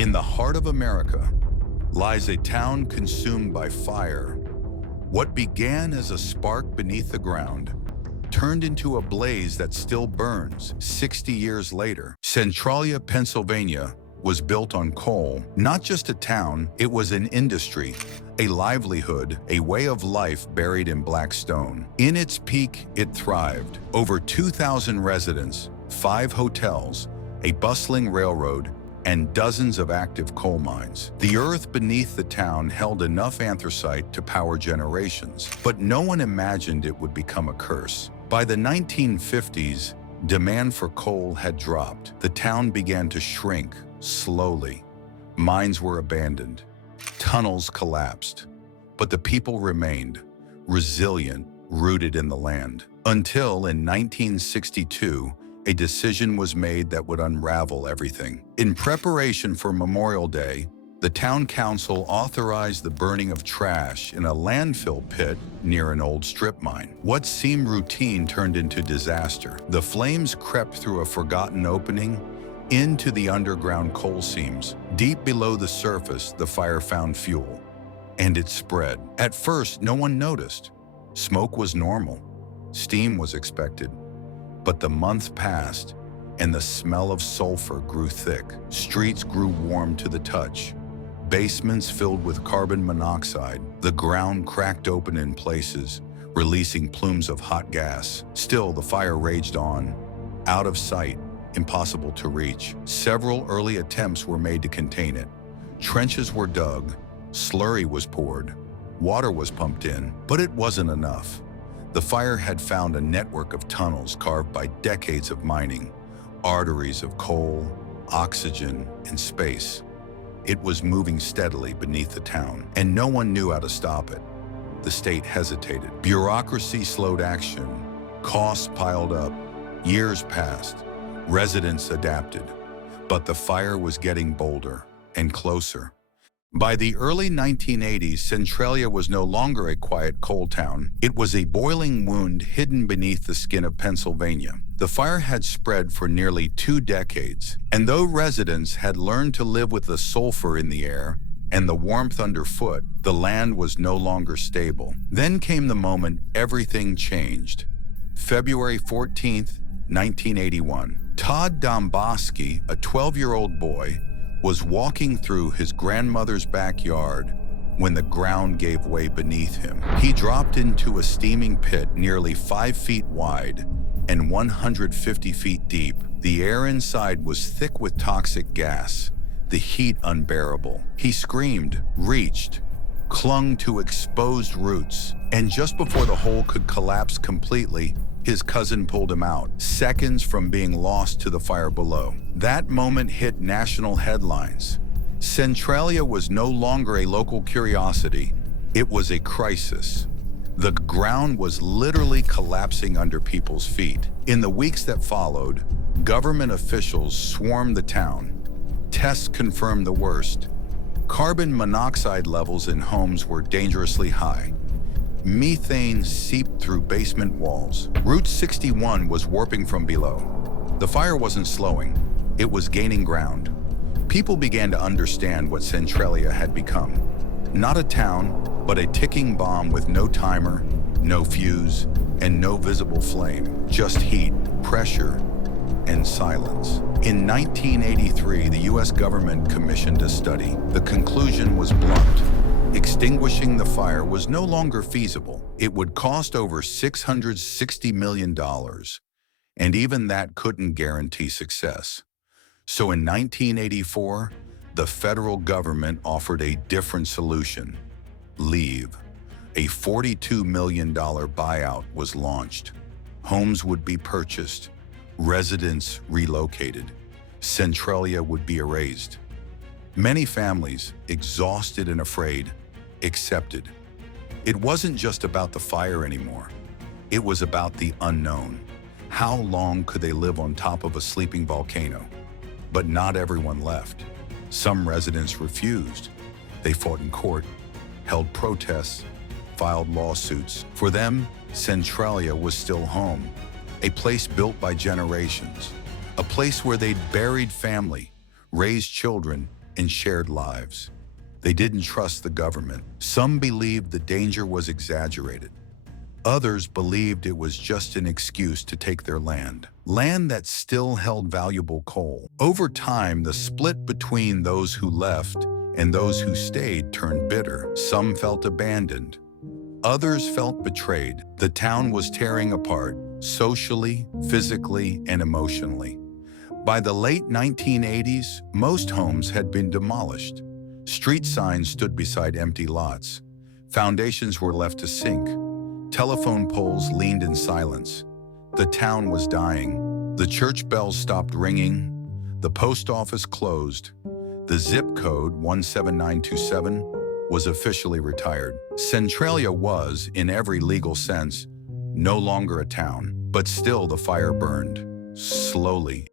In the heart of America lies a town consumed by fire. What began as a spark beneath the ground turned into a blaze that still burns 60 years later. Centralia, Pennsylvania was built on coal. Not just a town, it was an industry, a livelihood, a way of life buried in black stone. In its peak, it thrived. Over 2,000 residents, 5 hotels, a bustling railroad, and dozens of active coal mines. The earth beneath the town held enough anthracite to power generations, but no one imagined it would become a curse. By the 1950s, demand for coal had dropped. The town began to shrink slowly. Mines were abandoned. Tunnels collapsed. But the people remained, resilient, rooted in the land. Until in 1962, a decision was made that would unravel everything. In preparation for Memorial Day, the town council authorized the burning of trash in a landfill pit near an old strip mine. What seemed routine turned into disaster. The flames crept through a forgotten opening into the underground coal seams. Deep below the surface, the fire found fuel, and it spread. At first, no one noticed. Smoke was normal. Steam was expected. But the months passed, and the smell of sulfur grew thick. Streets grew warm to the touch. Basements filled with carbon monoxide. The ground cracked open in places, releasing plumes of hot gas. Still, the fire raged on, out of sight, impossible to reach. Several early attempts were made to contain it. Trenches were dug, slurry was poured, water was pumped in, but it wasn't enough. The fire had found a network of tunnels carved by decades of mining, arteries of coal, oxygen, and space. It was moving steadily beneath the town, and no one knew how to stop it. The state hesitated. Bureaucracy slowed action. Costs piled up. Years passed. Residents adapted. But the fire was getting bolder and closer. By the early 1980s, Centralia was no longer a quiet coal town. It was a boiling wound hidden beneath the skin of Pennsylvania. The fire had spread for nearly 2 decades, and though residents had learned to live with the sulfur in the air and the warmth underfoot, the land was no longer stable. Then came the moment everything changed. February 14th, 1981. Todd Domboski, a 12-year-old boy, was walking through his grandmother's backyard when the ground gave way beneath him. He dropped into a steaming pit nearly 5 feet wide and 150 feet deep. The air inside was thick with toxic gas, the heat unbearable. He screamed, reached, clung to exposed roots, and just before the hole could collapse completely, his cousin pulled him out, seconds from being lost to the fire below. That moment hit national headlines. Centralia was no longer a local curiosity. It was a crisis. The ground was literally collapsing under people's feet. In the weeks that followed, government officials swarmed the town. Tests confirmed the worst. Carbon monoxide levels in homes were dangerously high. Methane seeped through basement walls. Route 61 was warping from below. The fire wasn't slowing. It was gaining ground. People began to understand what Centralia had become. Not a town, but a ticking bomb with no timer, no fuse, and no visible flame. Just heat, pressure, and silence. In 1983, the U.S. government commissioned a study. The conclusion was blunt. Extinguishing the fire was no longer feasible. It would cost over $660 million, and even that couldn't guarantee success. So in 1984, the federal government offered a different solution: leave. A $42 million buyout was launched. Homes would be purchased, residents relocated. Centralia would be erased. Many families, exhausted and afraid, accepted. It wasn't just about the fire anymore. It was about the unknown. How long could they live on top of a sleeping volcano? But not everyone left. Some residents refused. They fought in court, held protests, filed lawsuits. For them, Centralia was still home, a place built by generations, a place where they'd buried family, raised children, and shared lives. They didn't trust the government. Some believed the danger was exaggerated. Others believed it was just an excuse to take their land that still held valuable coal. Over time, the split between those who left and those who stayed turned bitter. Some felt abandoned. Others felt betrayed. The town was tearing apart, socially, physically, and emotionally. By the late 1980s, most homes had been demolished. Street signs stood beside empty lots. Foundations were left to sink. Telephone poles leaned in silence. The town was dying. The church bells stopped ringing. The post office closed. The zip code 17927 was officially retired. Centralia was, in every legal sense, no longer a town, but still the fire burned, slowly,